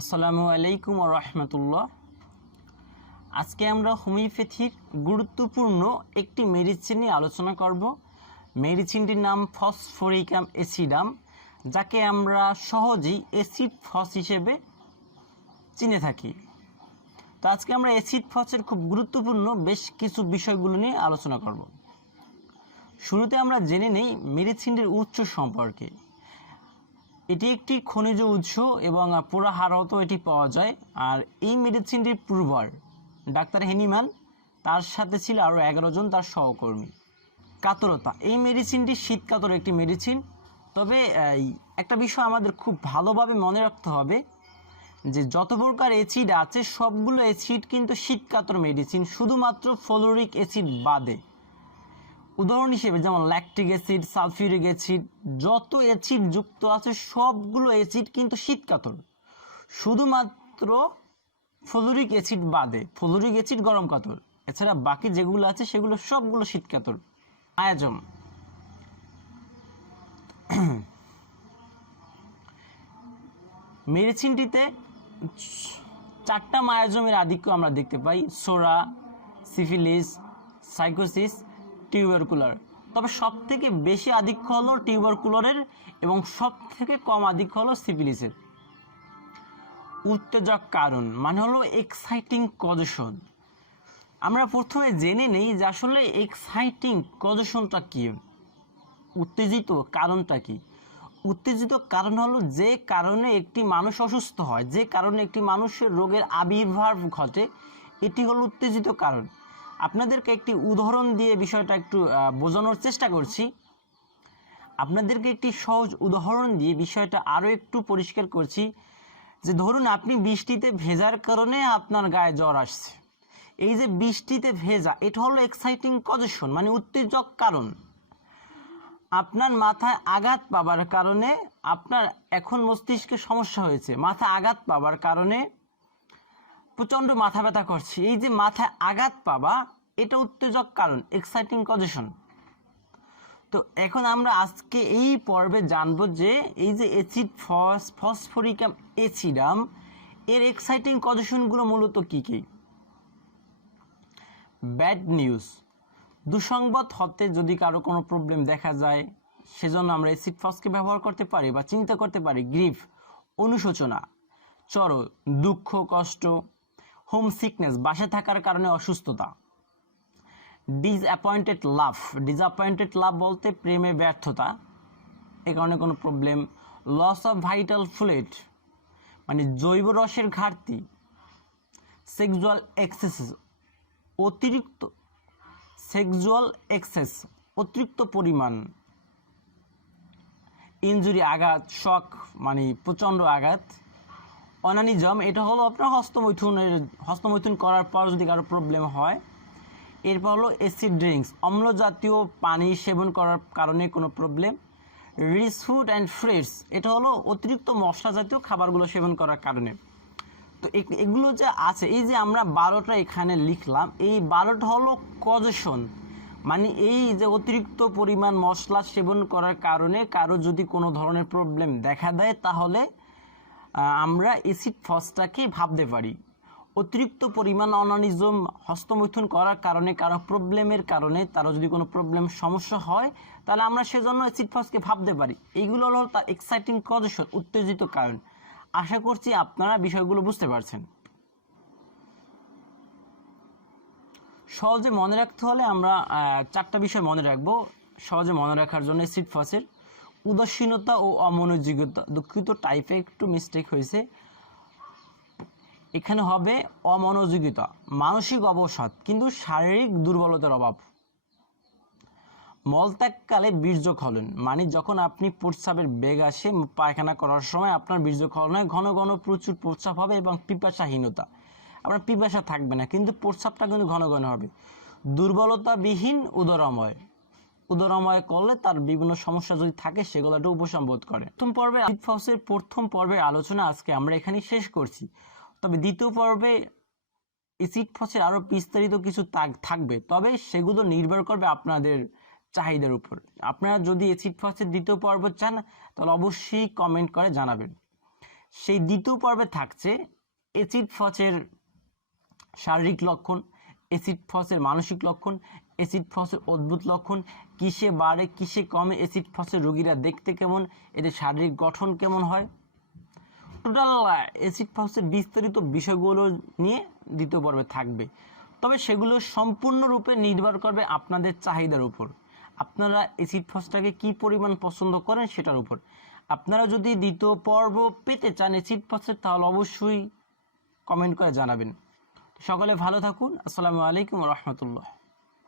আসসালামু আলাইকুম ওয়া রাহমাতুল্লাহ। আজকে আমরা হোমিওপ্যাথির গুরুত্বপূর্ণ একটি মেডিসিন নিয়ে আলোচনা করব। মেডিসিনটির নাম ফসফরিকাম অ্যাসিডাম, যাকে আমরা সহজেই অ্যাসিড ফস হিসেবে চিনে থাকি। তো আজকে আমরা অ্যাসিড ফসের খুব গুরুত্বপূর্ণ বেশ কিছু বিষয়গুলো নিয়ে আলোচনা করব। শুরুতে আমরা জেনে নেই মেডিসিনটির উৎস সম্পর্কে। এটি একটি খনিজ উৎস এবং পুরা হাড়তো এটি পাওয়া যায়। আর এই মেডিসিনটির পূর্বর ডাক্তার হেনিম্যান, তার সাথে ছিল আরও 11 জন তার সহকর্মী। কাতরতা, এই মেডিসিনটি শীতকাতর একটি মেডিসিন। তবে একটা বিষয় আমাদের খুব ভালোভাবে মনে রাখতে হবে যে যত প্রকার অ্যাসিড আছে সবগুলো অ্যাসিড কিন্তু শীতকাতর মেডিসিন, শুধুমাত্র ফ্লোরিক অ্যাসিড বাদে। উদাহরণ হিসেবে যেমন ল্যাকটিক অ্যাসিড, সালফিউরিক অ্যাসিড, যত অ্যাসিড যুক্ত আছে সবগুলো অ্যাসিড কিন্তু শীতকাতর, শুধুমাত্র ফ্লোরিক অ্যাসিড বাদে। ফ্লোরিক অ্যাসিড গরম কাতর, এছাড়া বাকি যেগুলো আছে সেগুলো সবগুলো শীতকাতর। আয়াজম, মেডিসিনটিতে 4টা মায়াজমের আধিক্য আমরা দেখতে পাই: সোরা, সিফিলিস, সাইকোসিস, টিউবারকুলার। তবে সব থেকে বেশি আধিক্য হলো টিউবারকুলারের এবং সব থেকে কম আধিক্য হলো সিফিলিসের। উত্তেজক কারণ মানে হলো এক্সাইটিং কজেশন। আমরা প্রথমে জেনে নেই যে আসলে এক্সাইটিং কজেশনটা কি, উত্তেজিত কারণটা কি। উত্তেজিত কারণ হলো যে কারণে একটি মানুষ অসুস্থ হয়, যে কারণে একটি মানুষের রোগের আবির্ভাব ঘটে, এটি হলো উত্তেজিত কারণ। আপনাদেরকে একটি উদাহরণ দিয়ে বিষয়টা একটু বোঝানোর চেষ্টা করছি। আপনাদেরকে একটি সহজ উদাহরণ দিয়ে বিষয়টা আরও একটু পরিষ্কার করছি। যে ধরুন আপনি বৃষ্টিতে ভেজার কারণে আপনার গায়ে জ্বর আসছে। এই যে বৃষ্টিতে ভেজা, এটা হলো এক্সাইটিং কজেশন মানে উত্তেজক কারণ। আপনার মাথায় আঘাত পাবার কারণে আপনার এখন মস্তিষ্কে সমস্যা হয়েছে, মাথায় আঘাত পাবার কারণে প্রচণ্ড মাথা ব্যথা করছে। এই যে মাথায় আঘাত পাবা, এটা উত্তেজক কারণ, এক্সাইটিং কজেশন। তো এখন আমরা আজকে এই পর্বে জানবো যে এই যে অ্যাসিড ফসফরিকাম অ্যাসিডাম, এর এক্সাইটিং কজেশনগুলো মূলত কী কী। ব্যাড নিউজ, দুঃসংবাদ হতে যদি কারো কোনো প্রবলেম দেখা যায়, সেজন্য আমরা অ্যাসিড ফসকে ব্যবহার করতে পারি বা চিন্তা করতে পারি। গ্রিফ, অনুশোচনা, চরম দুঃখ কষ্ট। হোম সিকনেস, বাসায় থাকার কারণে অসুস্থতা। ডিসঅ্যাপয়েন্টেড লাভ, ডিসঅ্যাপয়েন্টেড লাভ বলতে প্রেমে ব্যর্থতা, এ কারণে কোনো problem. Loss of vital fluid মানে জৈব রসের ঘাটতি। সেক্সুয়াল এক্সেসেস, অতিরিক্ত সেক্সুয়াল এক্সেস, অতিরিক্ত পরিমাণ। ইনজুরি, আঘাত, শক মানে প্রচণ্ড আঘাত। অনানিজম, এটা হলো আপনার হস্তমৈথুন করার পর যদি কারো প্রবলেম হয়। এরপর হলো অ্যাসিড ড্রিঙ্কস, অম্ল জাতীয় পানি সেবন করার কারণে কোনো problem. Rich food and fruits, এটা হলো অতিরিক্ত মশলা জাতীয় খাবারগুলো সেবন করার কারণে। তো এগুলো যে আছে, এই যে আমরা 12টা এখানে লিখলাম, এই 12টা হলো কজেশন মানে এই যে অতিরিক্ত পরিমাণ মশলা সেবন করার কারণে কারো যদি কোনো ধরনের প্রবলেম দেখা দেয়, তাহলে আমরা অ্যাসিড ফসটাকে ভাবতে পারি। অতিরিক্ত পরিমাণ অনানিজম, হস্তমৈথুন করার কারণে কারো প্রবলেমের কারণে তারও যদি কোনো প্রবলেম সমস্যা হয়, তাহলে আমরা সেজন্য অ্যাসিড ফসকে ভাবতে পারি। এইগুলো হলো তার এক্সাইটিং কজেশন, উত্তেজিত কারণ। আশা করছি আপনারা বিষয়গুলো বুঝতে পারছেন। সহজে মনে রাখতে হলে আমরা 4টা বিষয় মনে রাখবো। সহজে মনে রাখার জন্য অ্যাসিড ফসের উদাসীনতা ও অমনোযোগিতা, দুঃখিত টাইপে একটু মিস্টেক হয়েছে, এখানে হবে অমনোযোগিতা। মানসিক অবসাদ কিন্তু শারীরিক দুর্বলতার অভাব। মলত্যাগকালে বীর্যক্ষরণ মানে যখন আপনি প্রস্রাবের বেগ আসে, পায়খানা করার সময় আপনার বীর্যক্ষরণ হয়, ঘন ঘন প্রচুর প্রস্রাব হবে এবং পিপাসাহীনতা, আপনার পিপাসা থাকবে না কিন্তু প্রস্রাবটা কিন্তু ঘন ঘন হবে। দুর্বলতাবিহীন উদরময়, উদরময় করলে তার বিভিন্ন সমস্যা যদি থাকে সেগুলো একটু উপশম করে। প্রথম পর্বের আলোচনা আজকে আমরা এখানে শেষ করছি। তবে দ্বিতীয় পর্বে অ্যাসিড ফসের আরও বিস্তারিত কিছু থাকবে, তবে সেগুলো নির্ভর করবে আপনাদের চাহিদার উপর। আপনারা যদি অ্যাসিড ফসের দ্বিতীয় পর্ব চান তাহলে অবশ্যই কমেন্ট করে জানাবেন। সেই দ্বিতীয় পর্বে থাকছে অ্যাসিড ফসের শারীরিক লক্ষণ, অ্যাসিড ফসের মানসিক লক্ষণ, অ্যাসিড ফসের অদ্ভুত লক্ষণ, কিসে বাড়ে কিসে কমে, অ্যাসিড ফসের রোগীরা দেখতে কেমন, এদের শারীরিক গঠন কেমন হয়, টোটাল অ্যাসিড ফসের বিস্তারিত বিষয়গুলো নিয়ে দ্বিতীয় পর্বে থাকবে। তবে সেগুলো সম্পূর্ণরূপে নির্ভর করবে আপনাদের চাহিদার উপর, আপনারা অ্যাসিড ফসটাকে কী পরিমাণ পছন্দ করেন সেটার উপর। আপনারা যদি দ্বিতীয় পর্ব পেতে চান অ্যাসিড ফসের, তাহলে অবশ্যই কমেন্ট করে জানাবেন। সকলে ভালো থাকুন। আসসালামু আলাইকুম রহমতুল্লাহ।